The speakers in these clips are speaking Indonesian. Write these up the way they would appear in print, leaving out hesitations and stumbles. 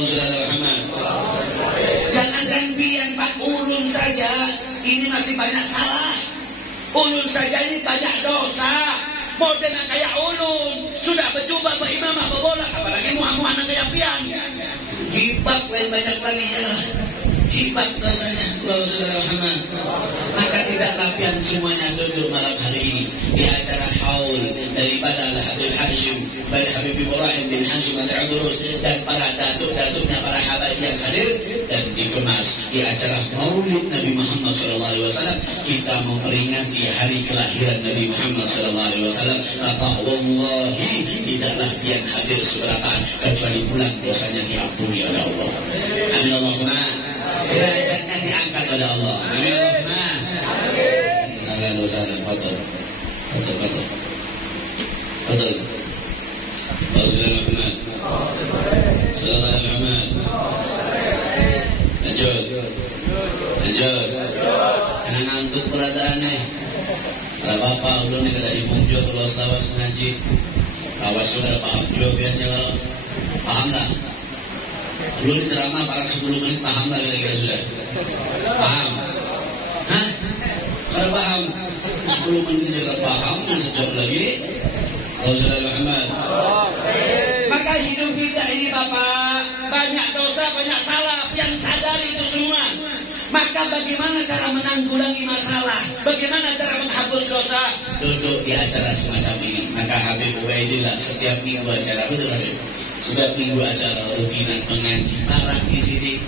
Saudara Muhammad. Jangankan pian Pak, ulun saja ini masih banyak salah. Ulun saja ini banyak dosa. Model yang kayak ulun sudah berjumpa berimamah berbolak, apalagi muah-muah kayak pian. Hibak lain banyak lagi ya. Hibak dosanya. Saudara Muhammad. Maka tidaklah pian semuanya duduk malam hari ini di acara haul daripada Habib Hashim, dari Habib Ibrahim bin Hashim al-Udrus dan para datuk-datuknya, para habaib yang hadir, dan dikemas di acara Maulid Nabi Muhammad SAW. Kita memperingati hari kelahiran Nabi Muhammad SAW. Maka wallahi tidaklah pian hadir seberapa kecuali pulang dosanya diampuni oleh Allah. Amin Allahumma. Derajatnya diangkat oleh Allah. Amin Allahumma. Ahlan wa sahlan. Fadhal. Saudara Muhammad. Saudara Muhammad. Lanjut. Karena ngantuk peradaannya. Kalau bapak ulun ni kada ibung jo kalau selawas mengaji. Awas sudah paham jo biarnya paham lah. Ulun ni ceramah para 10 menit paham lah kira-kira sudah. Paham? Hah? Kalau paham 10 menit juga paham, sejak lagi. Saudara Muhammad. Maka hidup kita ini Bapak banyak dosa, banyak salah, yang sadari itu semua. Maka bagaimana cara menanggulangi masalah? Bagaimana cara menghapus dosa? Duduk di acara semacam ini. Maka Habib Ubaidillah setiap minggu acara, betul Habib? Setiap minggu acara rutinan mengaji. Para di sini.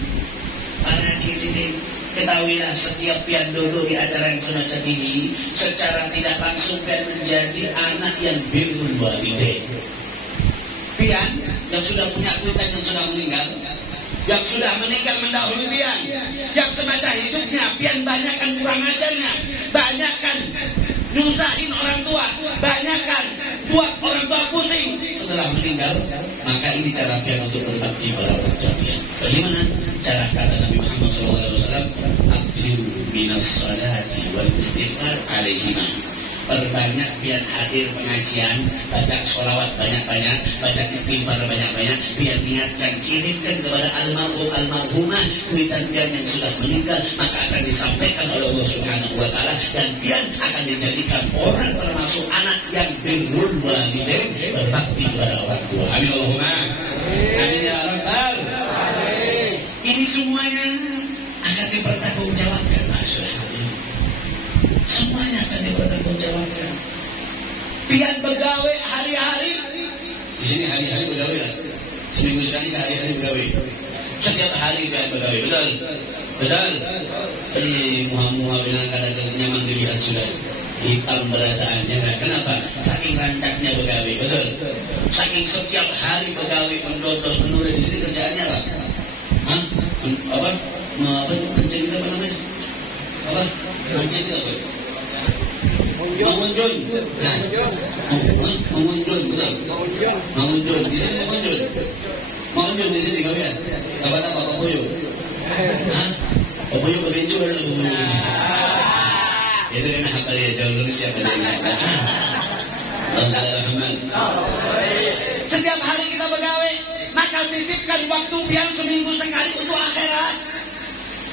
Ketahuilah setiap pian duduk di acara yang semacam ini secara tidak langsung kan menjadi anak yang birrul walidain. Pian yang sudah punya kuitan yang sudah meninggal, yang sudah meninggal mendahului pian, yang semasa hidupnya pian banyakkan kurang ajarnya, banyakkan nyusahin orang tua, banyakkan buat orang tua pusing. Setelah meninggal, maka ini cara pian untuk berbakti pada orang tua pian. Bagaimana cara kata Nabi Muhammad SAW? Akhiru minas salati wal istighfar alaihimah. Perbanyak pian hadir pengajian, baca sholawat banyak-banyak, baca istighfar banyak-banyak, biar niatkan, kirimkan kepada almarhumah kuitan pian yang sudah meninggal, maka akan disampaikan oleh Allah Subhanahu wa Ta'ala, dan pian akan dijadikan orang termasuk anak yang birrul walidain, berbakti kepada orang tua. Amin Allahumma. Amin ya Rabbal. Ini semuanya akan dipertanggungjawabkan, masyarakat. Semuanya akan dipertanggungjawabkan. Pian begawe hari-hari. Di sini hari-hari begawe lah. Seminggu sekali hari-hari begawe. Setiap hari pian begawe. Betul. Ini muha-muha bilang kadang-kadang nyaman dilihat sudah. Hitam beradaannya. Kenapa? Saking rancaknya begawe. Betul. Saking setiap hari begawe mendodos menurut di sini kerjaannya lah. Hah? Apa? Mencari apa namanya? Apa? Mencari apa? Mengunjun. Nah, mengunjun, betul. Mengunjun. Di sini mengunjun. Mengunjun di sini kau lihat. Apa Pak Boyo? Hah? Pak Boyo berbencu ada Pak Boyo. Itu kan apa dia jauh siapa siapa. Alhamdulillah. Setiap hari kita begawe, maka sisipkan waktu biar seminggu sekali untuk akhirat.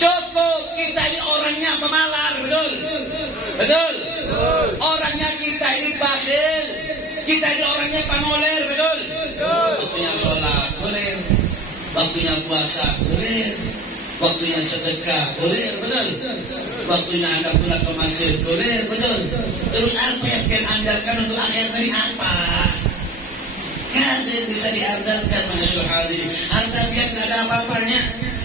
Cukup, kita ini orangnya pemalar, betul. Orangnya kita ini bakhil, kita ini orangnya pamoler, betul. Waktunya sholat, kulir. Waktunya puasa, kulir. Waktunya sedekah, kulir, betul. Waktunya anda pulang ke masjid, kulir, betul. Terus apa yang kalian andalkan untuk akhirat ini apa? Kan yang bisa diandalkan, Masya Allah. Harta pian tidak ada apa-apanya.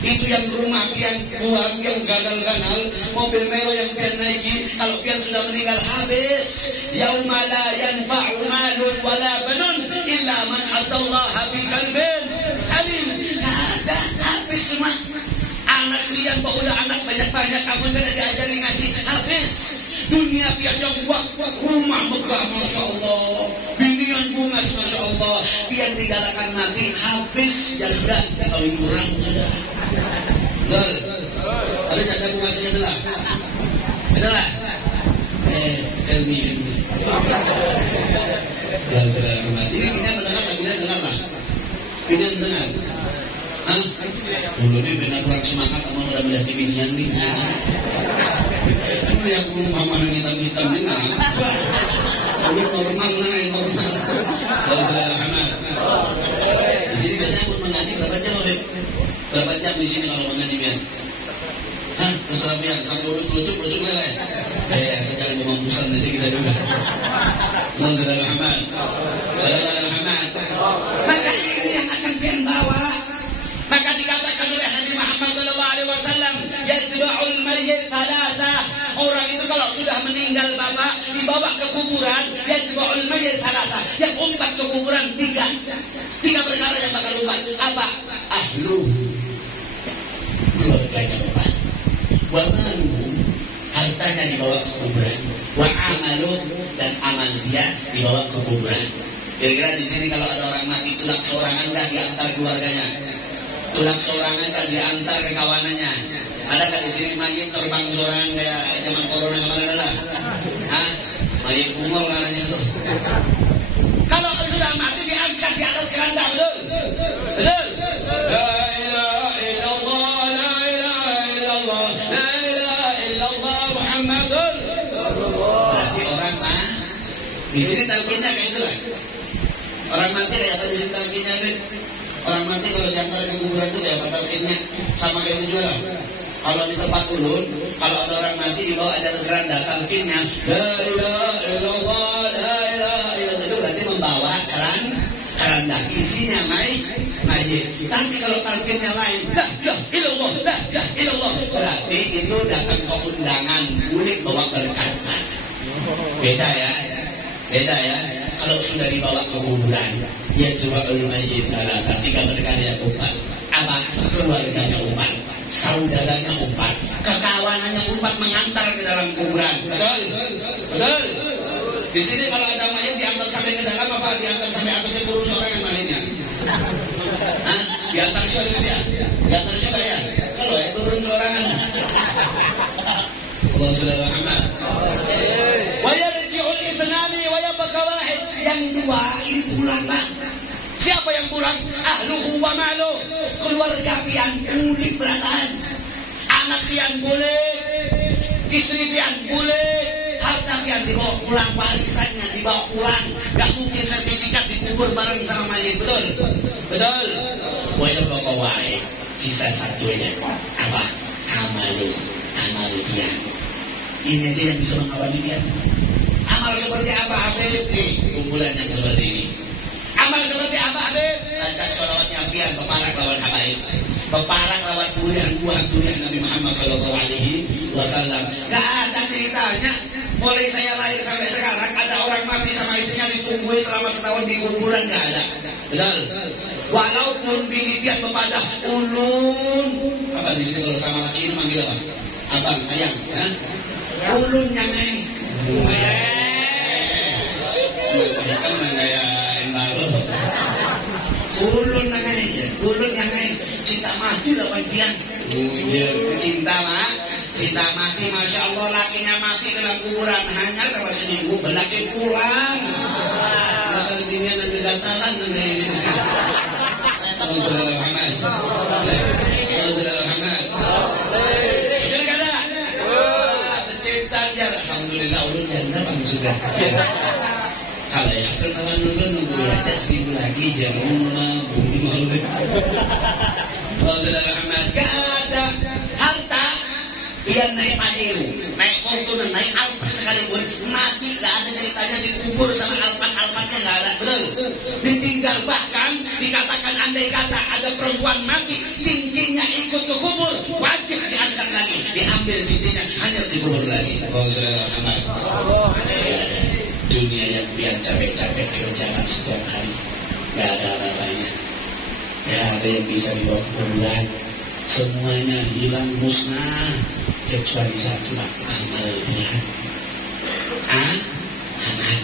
Itu yang rumah pian buang, yang ganal-ganal, mobil mewah yang pian naiki. Kalau pian sudah meninggal habis. Yauma la yanfa'u malun wala banun illa man atallaha biqalbin salim. Ada habis semua. Anak pian udah anak banyak-banyak, kamu tidak diajari ngaji, habis. Dunia pian yang buat rumah megah, Masya Allah. Binian bunga, Masya Allah. Pian digalakan mati, habis. Janda, kawin kurang, ada. Betul. Ada janda bunga saja adalah. Adalah. Ilmi. Dan saudara hormat. Ini kita mendengar, kita dengar lah. Kita dengar. Hah? Dulu ini benar kurang semangat sama udah melihat binian nih. Ini yang belum mama yang hitam-hitam ini nah. Ini normal. Kalau saudara Ahmad. Di sini biasanya pun mengaji berapa jam, Habib? Berapa jam di sini kalau mengaji biar? Hah? Terserah biar, sampai ucuk leleh. Sekarang kemampusan nanti kita juga. Kalau saudara Ahmad. Maka ini yang akan pian bawa. Maka dikatakan oleh Nabi Muhammad SAW, yatba'ul mayyit thalatha. Orang itu kalau sudah meninggal bapak, dibawa ke kuburan, yatba'ul mayyit thalatha. Yang umpat ke kuburan tiga perkara yang bakal umpat. Apa? Ahlu, keluarganya bapak. Wa malu, hartanya dibawa ke kuburan. Wa amalu, dan amal dia dibawa ke kuburan. Kira-kira di sini kalau ada orang mati tulang sorangan dah diantar keluarganya. Tulang sorangan kan diantar ke kawanannya. Ada kan di sini mayit terbang sorangan kayak zaman corona kemarin ada? Hah? Mayit umur katanya tuh. Kalau sudah mati diangkat di atas keranda, betul? Betul? La ilaha illallah, la ilaha illallah, la ilaha illallah Muhammadun. Berarti orang mah di sini talqinnya kayak itu lah. Orang mati kayak apa di sini talqinnya, Beb? Orang mati kalau diantar ke kuburan itu kayak batal kinnya sama kayak itu juga lah. Kalau di tempat ulun, kalau ada orang mati dibawa ada keranda talqinnya la ilaha illallah, la ilaha illallah, itu berarti membawa keranda isinya mayit. Tapi kalau talqinnya lain, la ilaha illallah, berarti itu datang ke undangan kulit bawa berkat. Beda ya. Kalau sudah dibawa ke kuburan, ya coba mayyit salat, tiga perkara yang umpat. Apa? Keluarganya umpat, saudaranya umpat, kekawanannya umpat mengantar ke dalam kuburan. Betul. Di sini kalau ada mayit diantar sampai ke dalam apa? Diantar sampai atasnya turun orang yang mayitnya. Hah? Diantar juga dia. Diantar juga ya. Kalau ya turun sorangan. Allah Subhanahu wa ta'ala. Yang dua ini pulang Pak. Siapa yang pulang? Ahluhu wa malu. Keluarga pian kulit berataan. Anak pian boleh, istri pian boleh, harta pian dibawa pulang, warisannya dibawa pulang. Gak mungkin sertifikat dikubur bareng sama mayit. Betul. Wajah pokok wae. Sisa satunya apa? Amal pian. Ini aja yang bisa mengawali pian. Amal seperti apa Habib? Kumpulan yang seperti ini. Amal seperti apa Habib? Baca sholawatnya pian, peparak lawan habaib. Peparak lawan buah durian Nabi Muhammad SAW. Gak ada ceritanya. Mulai saya lahir sampai sekarang ada orang mati sama istrinya ditungguin selama setahun di kuburan, gak ada. Betul. Walaupun bini pian bepadah ulun. Apa di sini kalau sama laki ini manggil apa? Abang, ayang, ya? Ulun yang ini. Kan kayak Endaro. Ulun yang lain. Cinta mati lawan pian. Cinta mati, masya Allah, lakinya mati dalam kuburan hanya dalam seminggu belaki pulang. Masa dunia nanti gatalan nanti ini. Saudara Muhammad. Alhamdulillah ulun janda bang sudah. Kalau ya pertemuan ulun nunggu aja seminggu lagi jangan bumi malu. Kalau saudara Ahmad gak ada harta, biar naik majiru, naik motor, naik alpak sekalipun mati gak ada ceritanya dikubur sama alpaknya gak ada. Betul. Ditinggal, bahkan dikatakan andai kata ada perempuan mati cincinnya ikut ke kubur wajib diangkat lagi, diambil cincinnya hanya dikubur lagi. Kalau saudara Ahmad, dunia yang biar capek-capek kerjaan setiap hari gak ada apa-apanya, gak ada yang bisa dibawa ke kuburan, semuanya hilang musnah kecuali satu, amalnya. Amal.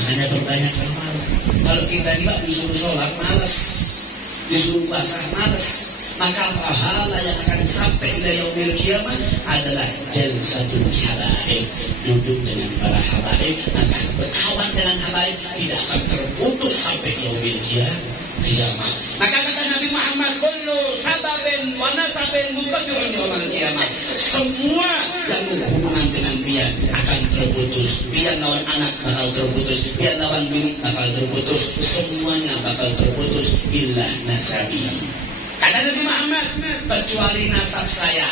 Makanya berbanyak amal. Kalau kita ini disuruh sholat malas, disuruh puasa malas, maka pahala yang akan sampai ila yaumil kiamah adalah jalsatul habaib, duduk dengan para habaib, akan berkawan dengan habaib, tidak akan terputus sampai yaumil kiamah. Maka kata Nabi Muhammad kullu sababin wa nasabin muqaddirun yaumil qiyamah. Semua yang berhubungan dengan pian akan terputus. Pian lawan anak bakal terputus, pian lawan bini bakal terputus, semuanya bakal terputus illa nasabi. Kata Nabi Muhammad, kecuali nasab saya,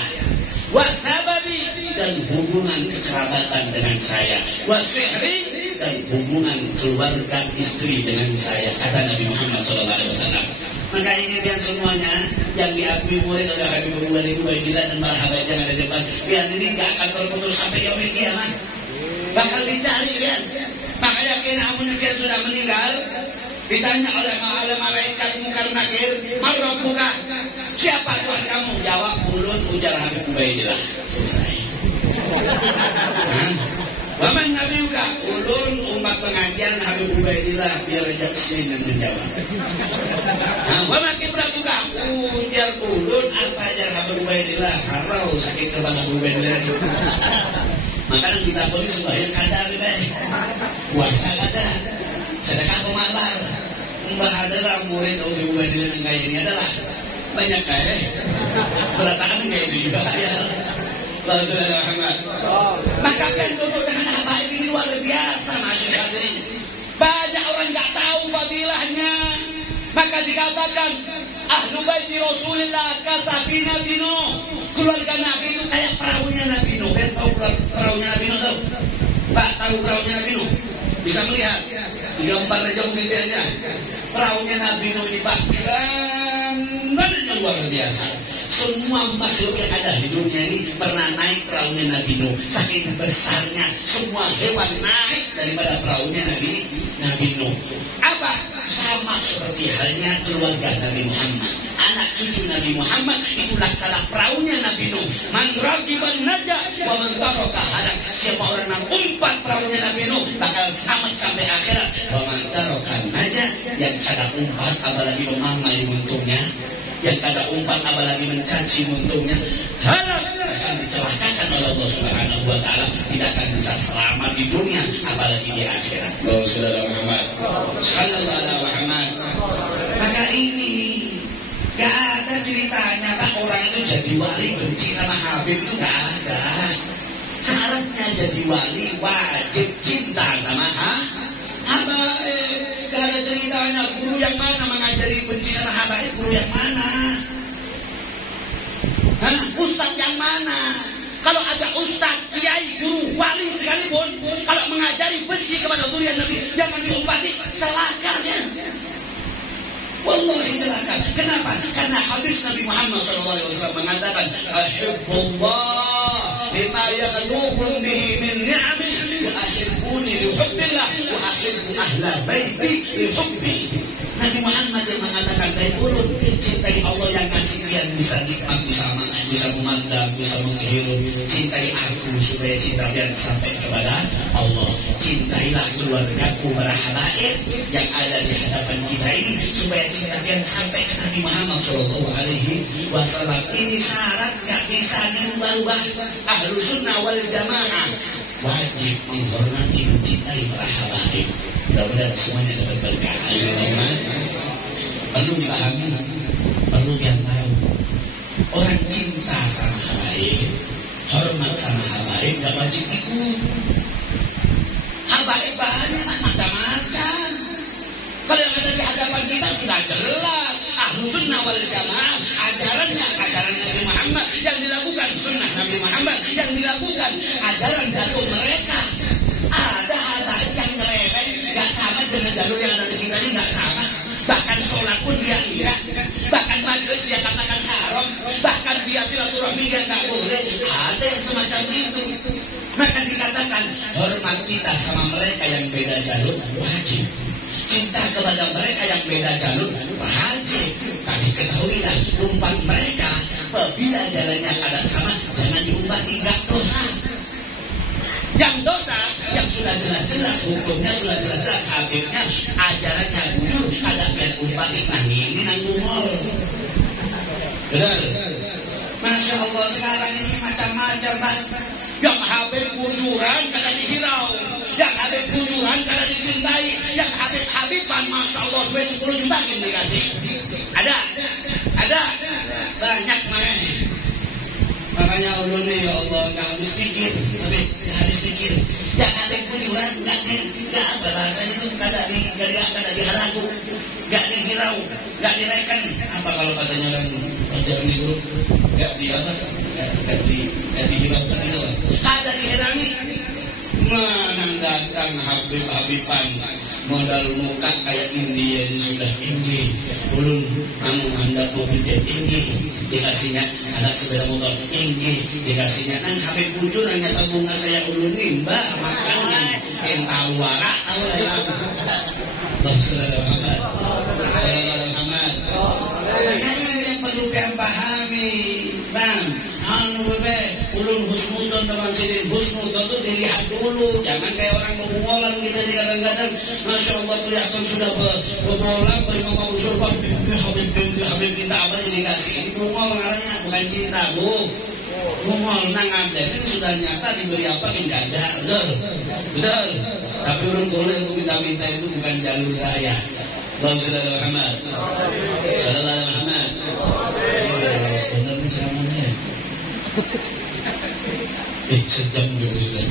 wasababi dan hubungan kekerabatan dengan saya, wasihri dan hubungan keluarga istri dengan saya, kata Nabi Muhammad SAW. Maka ini pian semuanya yang diakui murid oleh Habibur Rahman Ubaidillah dan para habaib yang ada di depan, pian ini gak akan terputus sampai yaumil qiyamah, bakal dicari pian. Makanya kena amun pian sudah meninggal, ditanya oleh malaikat Munkar Nakir, "Marabbuka?" Siapa Tuhan kamu? Jawab ulun, ujar Habib Ubaidillah. Selesai. Wa man nabiyuka? Ulun umat pengajian Habib Ubaidillah, biar rejaksi yang menjawab. Wa man kibratuka? Ujar ulun apa ajar Habib Ubaidillah, harau sakit kepala Habib Ubaidillah. Makanan kita boleh sembahyang kadar baik. Puasa kadar. Sedekah pemalar. Mbah adalah murid Habib Ubaidillah yang kaya ini adalah banyak kaya. Beratakan kayak itu juga kaya. Lalu saudara Muhammad. Maka kan duduk dengan habaib ini luar biasa, masyarakat ini. Banyak orang nggak tahu fadilahnya. Maka dikatakan ahlu baiti Rasulillah kasafina Nuh. Keluarga Nabi itu kayak perahunya Nabi Nuh. Kalian tahu perahunya Nabi Nuh tahu? Pak, tahu perahunya Nabi Nuh? Bisa melihat? Gambar aja mungkin dia. Perahunya Nabi Nuh ini Pak, keren luar biasa. Semua makhluk yang ada di dunia ini pernah naik perahunya Nabi Nuh. Saking besarnya, semua hewan naik daripada perahunya Nabi Nuh. Apa? Sama seperti halnya keluarga Nabi Muhammad, anak cucu Nabi Muhammad itu laksana perahunya Nabi Nuh. Man ragiban naja wa man taraka halak. Siapa orang yang umpat perahunya Nabi Nuh bakal selamat sampai akhirat. Wa man taraka naja, yang kada umpat apalagi memamai untungnya, yang kada umpat apalagi mencaci untungnya, halak, akan dicelakakan oleh Allah Subhanahu wa taala, tidak akan bisa selamat di dunia apalagi di akhirat. Oh saudara Muhammad sallallahu alaihi Muhammad. Maka ini gak ada ceritanya Pak orang itu jadi wali benci sama Habib, itu gak ada. Syaratnya jadi wali wajib cinta sama Habaib. Gak ada ceritanya guru yang mana mengajari benci sama Habaib, guru yang mana? Ustaz yang mana? Kalau ada ustaz, kiai, guru, wali sekalipun, kalau mengajari benci kepada zuriat Nabi, jangan diumpati, celakanya. Wallahi celaka. Kenapa? Karena hadis Nabi Muhammad SAW mengatakan, "Ahibbullah bima yaghnukum bihi min ni'amihi wa ahibbuni li hubbillah wa ahibbu ahla baiti li hubbi." Nabi Muhammad yang mengatakan, "Dari ulun cintai Allah yang ngasih pian bisa nikmat, bisa memandang, bisa menghirup. Cintai aku supaya cinta pian sampai kepada Allah. Cintailah keluargaku para habaib yang ada di hadapan kita ini supaya cinta pian sampai ke Nabi Muhammad Shallallahu Alaihi Wasallam." Ini syarat gak bisa dirubah-rubah. Ahlu sunnah wal jamaah wajib menghormati, mencintai para habaib. Mudah-mudahan semuanya dapat berkah. Perlu dipahami, perlu yang tahu. Orang cinta sama habaib, hormat sama habaib, gak wajib ikut. Habaib banyak macam-macam. Kalau yang ada di hadapan kita sudah jelas. Ahlu sunnah wal jamaah, ajarannya ajaran Nabi Muhammad, yang dilakukan sunnah Nabi Muhammad, yang dilakukan ajaran datuk mereka. Ada habaib yang ngeremeh, gak sama dengan jalur yang ada di kita ini, gak sama. Bahkan sholat pun dia enggak, bahkan majelis dia katakan haram, bahkan dia silaturahmi dia gak boleh. Ada yang semacam itu. Maka dikatakan hormat kita sama mereka yang beda jalur wajib. Cinta kepada mereka yang beda jalur wajib. Tapi ketahuilah umpat mereka apabila jalannya ada sama, jangan diumpati, gak dosa. Yang dosa, yang sudah jelas-jelas hukumnya, sudah jelas-jelas habibnya, ajarannya guru, ada biar umpati, nah ini nanggung mall. Betul. Masya Allah, sekarang ini macam-macam Pak. Yang habib kujuran kadang dihirau, yang Habib bujuran karena dicintai, yang Habib-Habiban Masya Allah 10 juta yang dikasih. Ada banyak makanya. Makanya ulun nih ya Allah nggak habis pikir, Habib nggak habis pikir. Yang Habib bujuran nggak apa bahasanya itu kada diharagu, nggak dihirau, nggak direken. Apa kalau katanya kan ajaran di grup nggak dihiraukan itu kan? Kada dihirangi. Menandakan Habib-Habiban modal muka kayak India ini sudah tinggi. Ulun kamu hendak mobil tinggi, dikasihnya anak sepeda motor tinggi, dikasihnya kan Habib bujur hanya tahu bunga saya ulun nih mbak makan yang tahu warak tahu lah ya. Sallallahu alaihi Muhammad. Makanya yang perlu kalian pahami, bang. Ulun husnuzon dengan sidin. Husnuzon itu dilihat dulu, jangan kayak orang ngomong-ngomong kita di kadang-kadang Masya Allah kelihatan sudah berbolang berimak usul Habib minta apa jadi kasih. Ini semua mengarahnya bukan cinta bu. Ngomong nang ada ini sudah nyata diberi apa enggak ada. Betul. Tapi ulun boleh minta-minta itu bukan jalur saya. Allahumma shalli ala Muhammad. Sallallahu alaihi Muhammad. Sebenarnya ceramahnya. Sejam dulu sudah.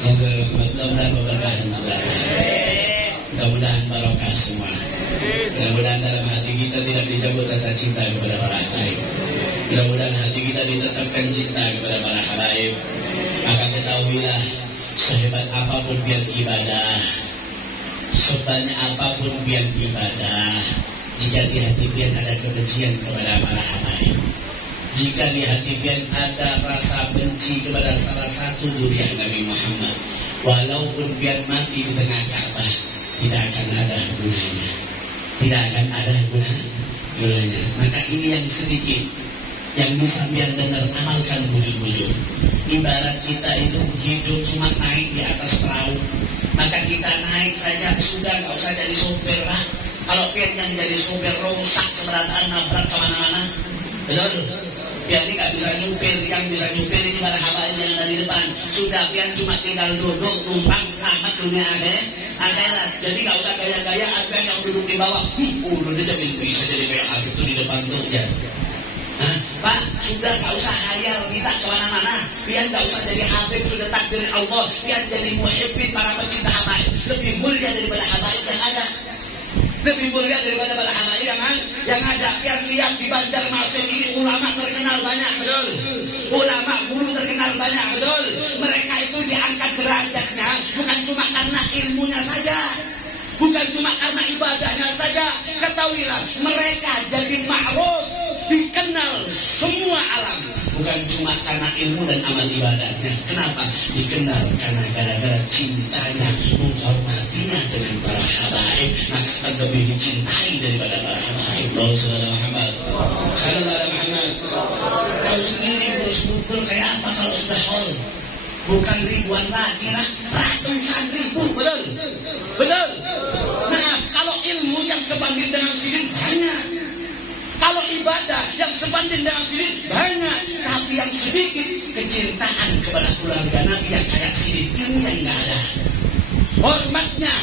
Mudah-mudahan berkah sudah. Mudah-mudahan barokah semua. Mudah-mudahan dalam hati kita tidak dicabut rasa cinta kepada para habaib. Mudah-mudahan hati kita ditetapkan cinta kepada para habaib. Maka ketahuilah, sehebat apapun biar ibadah, sebanyak apapun biar ibadah, jika di hati biar ada kebencian kepada para habaib, jika di hati biar ada rasa benci kepada salah satu zuriat Nabi Muhammad, walaupun biar mati di tengah Ka'bah, tidak akan ada gunanya. Tidak akan ada gunanya. Maka ini yang sedikit yang bisa biar dengar amalkan bujur-bujur. Ibarat kita itu hidup cuma naik di atas perahu, maka kita naik saja sudah, nggak usah jadi sopir lah. Kalau pian yang jadi sopir rusak seberasaan nabrak kemana-mana, betul? Pian ini nggak bisa nyupir, yang bisa nyupir ini para habaib yang ada di depan. Sudah pian cuma tinggal duduk numpang selamat dunia akhirat. Jadi nggak usah gaya-gaya pian yang duduk di bawah. Dia jadi bisa jadi kayak Habib itu di depan tuh ya. Pak, sudah gak usah hayal kita kemana-mana. Pian gak usah jadi Habib, sudah takdir Allah. Pian jadi muhibbin para pecinta habaib. Lebih mulia daripada habaib yang ada. Lebih mulia daripada para habaib yang ada. Pian lihat di Banjarmasin ini ulama terkenal banyak, betul. Ulama guru terkenal banyak, betul. Mereka itu diangkat derajatnya bukan cuma karena ilmunya saja, bukan cuma karena ibadahnya saja. Ketahuilah, mereka jadi ma'ruf, dikenal semua alam, bukan cuma karena ilmu dan amal ibadahnya. Kenapa? Dikenal karena gara-gara cintanya, menghormatinya dengan para habaib, maka akan lebih dicintai daripada para habaib. Sallallahu Muhammad. Sallallahu Muhammad. Kau sendiri terus kayak apa kalau sudah haul? Bukan ribuan lagi lah, ratusan ribu, betul? Betul. Nah, kalau ilmu yang sebanding dengan sidin banyak. Kalau ibadah yang sebanding dengan sidin banyak, tapi yang sedikit kecintaan kepada keluarga Nabi yang kayak sidin ini yang nggak ada. Hormatnya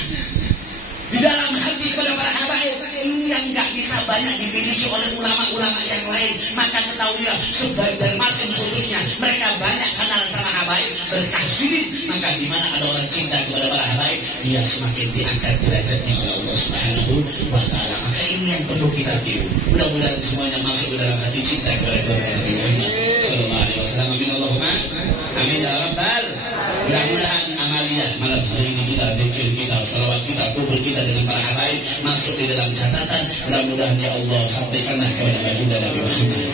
di dalam hati kepada para habaib ini yang nggak bisa banyak dimiliki oleh ulama-ulama yang lain. Maka ketahuilah, Banjarmasin khususnya mereka banyak kenal sama habaib berkah sidin. Maka di mana ada orang cinta kepada para habaib, dia semakin diangkat derajatnya oleh Allah Subhanahu wa Ta'ala. Maka ini yang perlu kita tiru. Mudah-mudahan semuanya masuk ke dalam hati cinta kepada keluarga Nabi Muhammad Sallallahu Alaihi Wasallam. Amin Allahumma amin ya Rabbal. Mudah-mudahan amaliyah malam hari ini kita, zikir kita, salawat kita, kubur kita dengan para habaib masuk di dalam catatan. Mudah-mudahan ya Allah sampaikanlah kepada baginda Nabi Muhammad.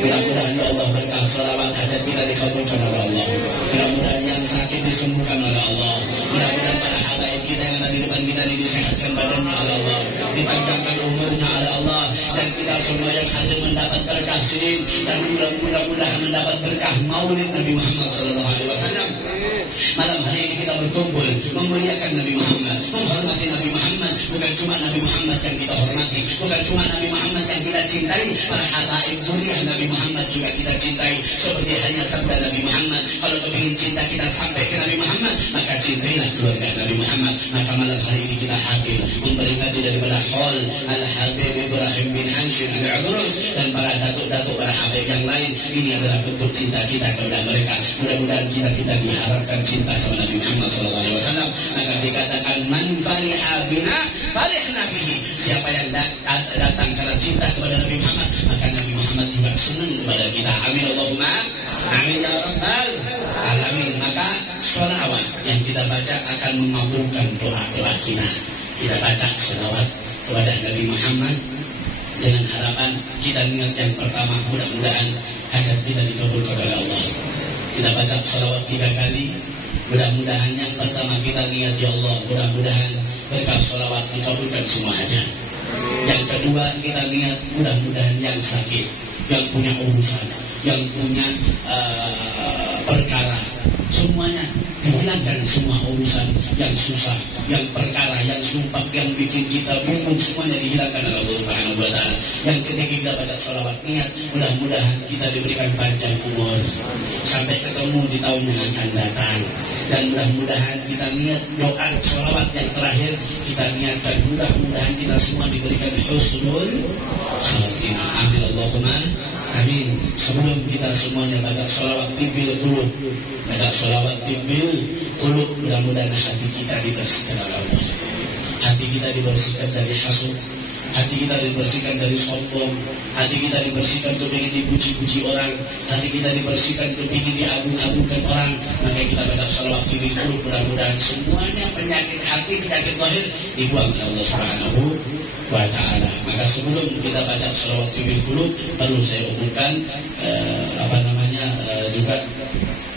Mudah-mudahan ya Allah berkah salawat hajat kita dikabulkan oleh Allah. Mudah-mudahan yang sakit disembuhkan oleh Allah. Mudah-mudahan para habaib kita yang ada di depan kita ini disehatkan badannya oleh Allah, dipanjangkan umurnya oleh Allah, dan kita semua yang hadir mendapat berkah sidin, dan mudah-mudahan mendapat berkah maulid Nabi Muhammad Sallallahu Alaihi Wasallam. Malam hari ini kita berkumpul memuliakan Nabi Muhammad, menghormati Nabi Muhammad, bukan cuma Nabi Muhammad yang kita hormati, bukan cuma Nabi Muhammad yang kita cintai, para habaib mulia Nabi Muhammad juga kita cintai. Seperti hanya sabda Nabi Muhammad, kalau kepingin cinta kita sampai ke Nabi Muhammad, maka cintailah keluarga Nabi Muhammad. Maka malam hari ini kita hadir memperingati daripada Hol Al-Habib Ibrahim bin Hanshir Al-Udrus dan para datuk-datuk para habib yang lain. Ini adalah bentuk cinta kita kepada mereka. Mudah-mudahan kita diharapkan cinta sama Nabi Muhammad SAW. Maka dikatakan man fariha bina farihna bihi. Siapa yang datang karena cinta kepada Nabi Muhammad, maka Nabi Muhammad juga senang kepada kita. Amin Allahumma amin ya rabbal alamin. Maka sholawat yang kita baca akan mengabulkan doa-doa kita. Kita baca sholawat kepada Nabi Muhammad dengan harapan kita niat yang pertama, mudah-mudahan hajat kita dikabulkan oleh Allah. Kita baca sholawat 3 kali. Mudah-mudahan yang pertama kita niat, ya Allah, mudah-mudahan berkat sholawat dikabulkan semua hajat. Yang kedua kita niat, mudah-mudahan yang sakit, yang punya urusan, yang punya perkara, semuanya dihilangkan, semua urusan yang susah, yang perkara, yang sumpah, yang bikin kita bingung, semuanya dihilangkan oleh Allah Subhanahu wa Ta'ala. Yang ketiga kita baca sholawat niat, mudah-mudahan kita diberikan panjang umur sampai ketemu di tahun yang akan datang. Dan mudah-mudahan kita niat doa sholawat yang terakhir, kita niatkan mudah-mudahan kita semua diberikan husnul khatimah. Amin Allahumma amin. Sebelum kita semuanya baca sholawat tibil qulub, baca sholawat tibil qulub, mudah-mudahan hati kita dibersihkan oleh Allah. Hati kita dibersihkan dari hasud, hati kita dibersihkan dari sombong, hati kita dibersihkan kepingin dipuji-puji orang, hati kita dibersihkan kepingin diagung-agungkan orang. Maka kita baca sholawat tibil qulub, mudah-mudahan semuanya penyakit hati, penyakit lahir dibuang oleh Allah Subhanahu wa Ta'ala. Maka sebelum kita baca sholawat tibil qulub, perlu saya umumkan juga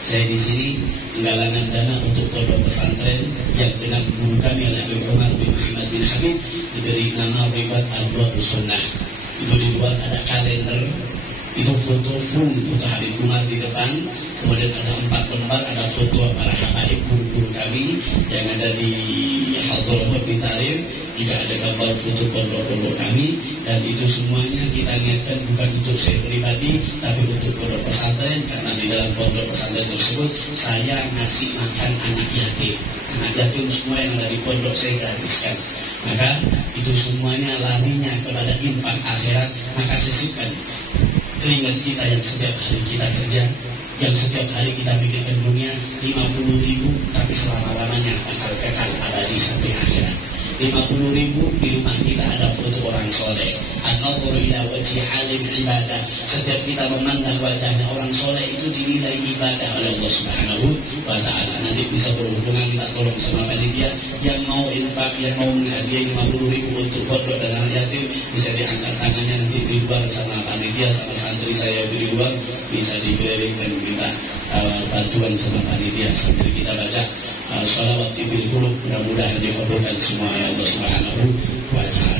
saya di sini menggalangan dana untuk pondok pesantren yang dengan guru kami Habib Umar bin Muhammad bin Habib diberi nama Ribat Al-Bu'us Sunnah. Itu di luar ada kalender, itu foto full foto Habib Umar di depan, kemudian ada 4 lembar, ada foto para habaib guru-guru kami yang ada di Hadramut di Tarif, juga ada gambar foto pondok-pondok kami. Dan itu semuanya kita niatkan bukan untuk saya pribadi, tapi untuk pondok pesantren, karena di dalam pondok pesantren tersebut saya ngasih makan anak yatim. Anak yatim semua yang ada di pondok saya gratiskan. Maka itu semuanya larinya kepada infak akhirat. Maka sisipkan keringat kita yang setiap hari kita kerja, yang setiap hari kita pikirkan dunia, 50.000 tapi selama-lamanya akan kekal abadi sampai akhirat. 50.000 di rumah kita ada foto orang soleh. An-nadhuru ila wajhi alim ibadah. Setiap kita memandang wajahnya orang soleh itu dinilai ibadah oleh Allah Subhanahu wa Ta'ala. Nanti bisa berhubungan, minta tolong sama panitia yang mau infak, yang mau menghadiahi 50.000 untuk pondok dan anak yatim, bisa diangkat tangannya nanti di luar sama panitia, sama santri saya itu di luar, bisa dikeliling dan minta bantuan sama panitia sambil kita baca sholawat tibil qulub. Mudah-mudahan dikabulkan semua oleh Allah Subhanahu wa Ta'ala.